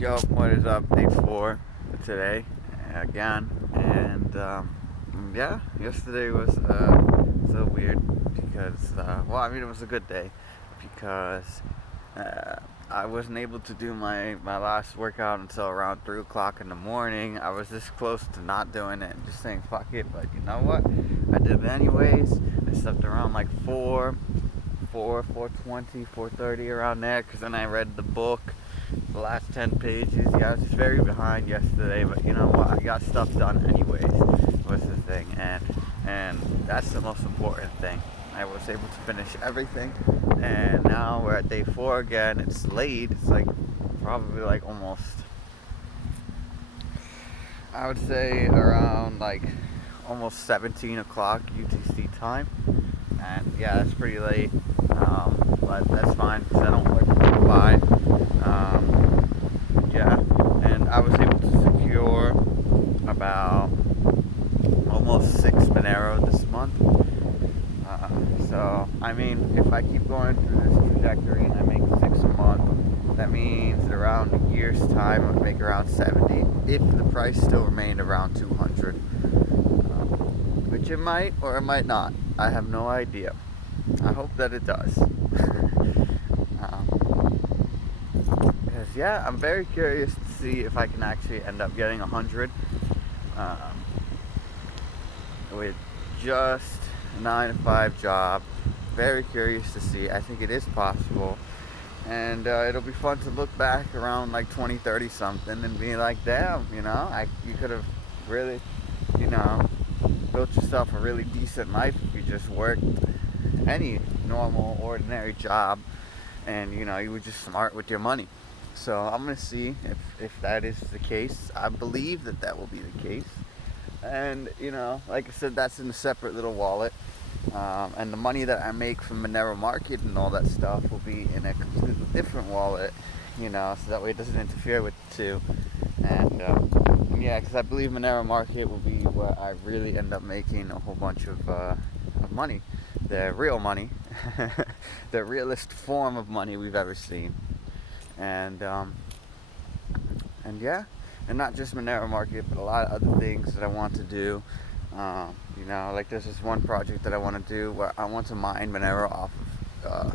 Yo, what is up? Day 4 today again, and yeah, yesterday was so weird because it was a good day because I wasn't able to do my last workout until around 3 o'clock in the morning. I was this close to not doing it and just saying fuck it, but you know what? I did it anyways. I slept around like 4:20, 4:30 around there, because then I read the book, the last 10 pages. Yeah, I was just very behind yesterday, but you know what? I got stuff done anyways, was the thing, and that's the most important thing. I was able to finish everything, and now we're at day 4 again. It's late. It's like probably like almost, I would say around like almost 17 o'clock UTC time. And yeah, that's pretty late, but that's fine because I don't work until 5. Yeah, and I was able to secure about almost 6 Monero this month. So, I mean, if I keep going through this trajectory and I make 6 a month, that means that around a year's time I would make around 70 if the price still remained around 200. Which it might or it might not. I have no idea. I hope that it does. Because yeah, I'm very curious to see if I can actually end up getting 100 with just a 9 to 5 job. Very curious to see. I think it is possible. And it'll be fun to look back around like 2030 something and be like, damn, you could have really, built yourself a really decent life if you just worked any normal, ordinary job, and you were just smart with your money. So I'm gonna see if that is the case. I believe that will be the case, and like I said, that's in a separate little wallet, and the money that I make from Monero Market and all that stuff will be in a completely different wallet, so that way it doesn't interfere with the two. And yeah, because I believe Monero Market will be where I really end up making a whole bunch of money, the real money, the realest form of money we've ever seen. And yeah, and not just Monero Market, but a lot of other things that I want to do. Like there's this one project that I want to do where I want to mine Monero off of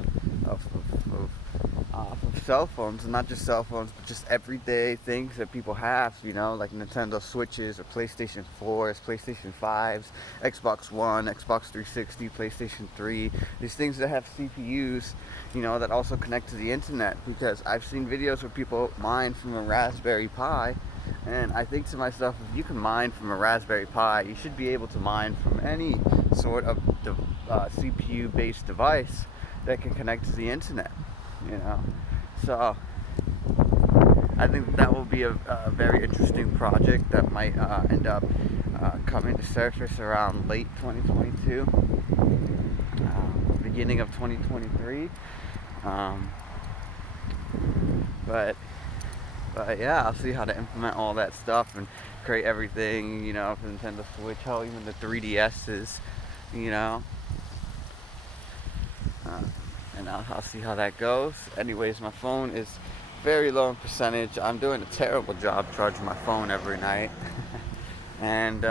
cell phones, and not just cell phones, but just everyday things that people have, like Nintendo Switches or PlayStation 4s, PlayStation 5s, Xbox One, Xbox 360, PlayStation 3, these things that have CPUs, that also connect to the internet, because I've seen videos where people mine from a Raspberry Pi, and I think to myself, if you can mine from a Raspberry Pi, you should be able to mine from any sort of CPU-based device that can connect to the internet. So I think that will be a very interesting project that might end up coming to surface around late 2022, beginning of 2023. But yeah, I'll see how to implement all that stuff and create everything, for Nintendo Switch, hell, even the 3DSs, and I'll see how that goes. Anyways, my phone is very low in percentage. I'm doing a terrible job charging my phone every night. and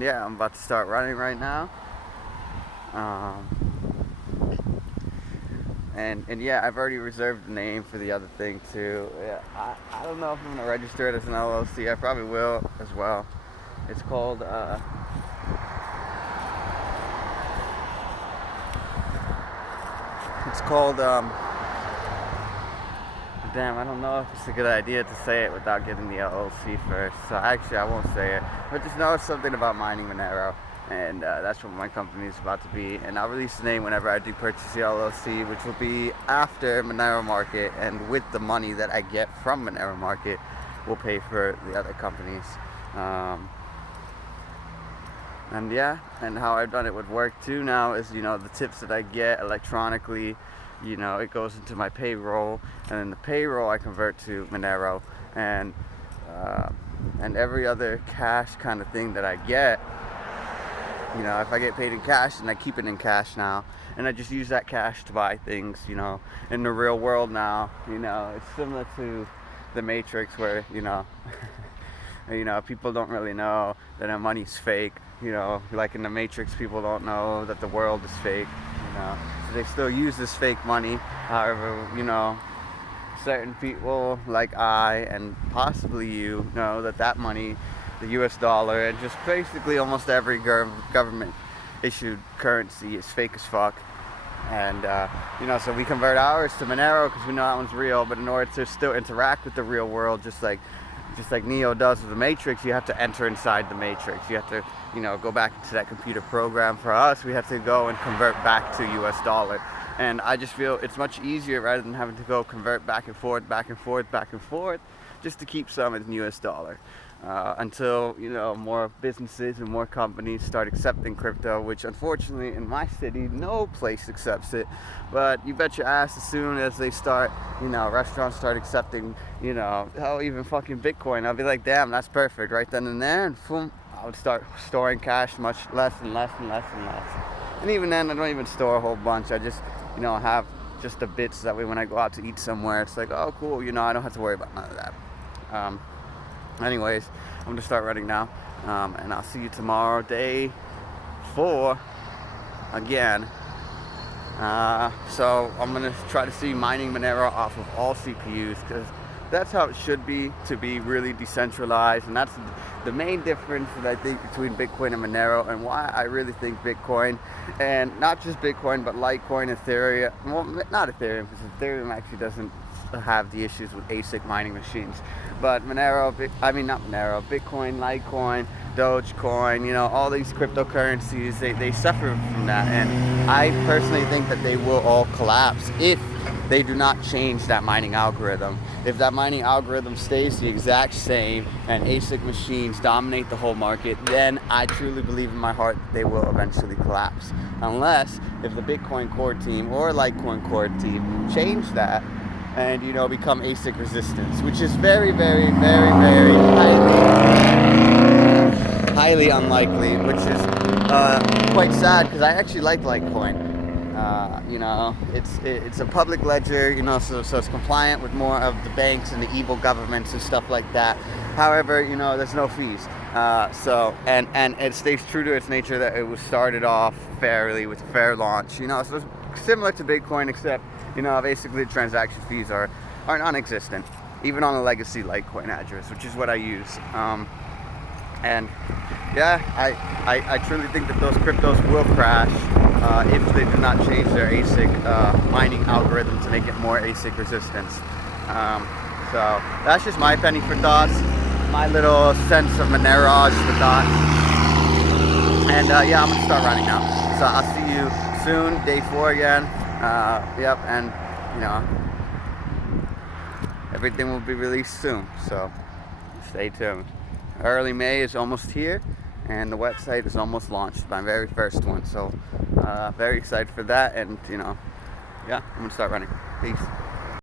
yeah, I'm about to start running right now. And yeah, I've already reserved the name for the other thing too. Yeah, I don't know if I'm gonna register it as an LLC. I probably will as well. It's called damn, I don't know if it's a good idea to say it without getting the LLC first. So actually, I won't say it. But just know it's something about mining Monero, and that's what my company is about to be. And I'll release the name whenever I do purchase the LLC, which will be after Monero Market, and with the money that I get from Monero Market, will pay for the other companies. And yeah, and how I've done it would work too now is, the tips that I get electronically, it goes into my payroll, and then the payroll I convert to Monero, and every other cash kind of thing that I get You know, if I get paid in cash, then I keep it in cash now, and I just use that cash to buy things. You know, in the real world now, you know, it's similar to the Matrix, where you know, people don't really know that our money's fake. You know, like in the Matrix, people don't know that the world is fake. You know, so they still use this fake money. However, you know, certain people like I and possibly you know that that money, the US dollar, and just basically almost every government issued currency is fake as fuck. And you know, so we convert ours to Monero because we know that one's real. But in order to still interact with the real world, just like Neo does with the Matrix, you have to enter inside the Matrix. You have to, you know, go back into that computer program. For us, we have to go and convert back to US dollar. And I just feel it's much easier rather than having to go convert back and forth, back and forth, back and forth, just to keep some in US dollar. Until, you know, more businesses and more companies start accepting crypto, which unfortunately in my city no place accepts it. But you bet your ass as soon as they start, you know, restaurants start accepting, you know, hell, even fucking Bitcoin, I'll be like, damn, that's perfect right then and there, and boom, I would start storing cash much less and less and less and less. And even then, I don't even store a whole bunch. I just, you know, have just the bits, that way when I go out to eat somewhere, it's like, oh cool, you know, I don't have to worry about none of that. Anyways, I'm going to start running now, and I'll see you tomorrow, day 4, again. So I'm going to try to see mining Monero off of all CPUs, because that's how it should be, to be really decentralized. And that's the main difference that I think between Bitcoin and Monero, and why I really think Bitcoin, and not just Bitcoin, but Litecoin, Ethereum, well, not Ethereum, because Ethereum actually doesn't have the issues with ASIC mining machines, but Monero, not Monero, Bitcoin, Litecoin, Dogecoin, you know, all these cryptocurrencies, they suffer from that. And I personally think that they will all collapse if they do not change that mining algorithm. If that mining algorithm stays the exact same and ASIC machines dominate the whole market, then I truly believe in my heart that they will eventually collapse. Unless if the Bitcoin core team or Litecoin core team change that and, you know, become ASIC resistance, which is very, very, very, very highly unlikely, which is quite sad, because I actually like Litecoin. You know, it's a public ledger, you know, so it's compliant with more of the banks and the evil governments and stuff like that. However, you know, there's no fees. And it stays true to its nature that it was started off fairly with a fair launch, you know, so it's similar to Bitcoin, except, you know, basically the transaction fees are non-existent, even on a legacy Litecoin address, which is what I use. And yeah, I truly think that those cryptos will crash if they do not change their ASIC mining algorithm to make it more ASIC resistance. So that's just my penny for thoughts, my little sense of Monero for thoughts. And yeah, I'm gonna start running now. So I'll see you soon, day 4 again. Yep, and you know, everything will be released soon, so stay tuned. Early May is almost here, and the website is almost launched, my very first one, so very excited for that. And you know, yeah, I'm gonna start running. Peace.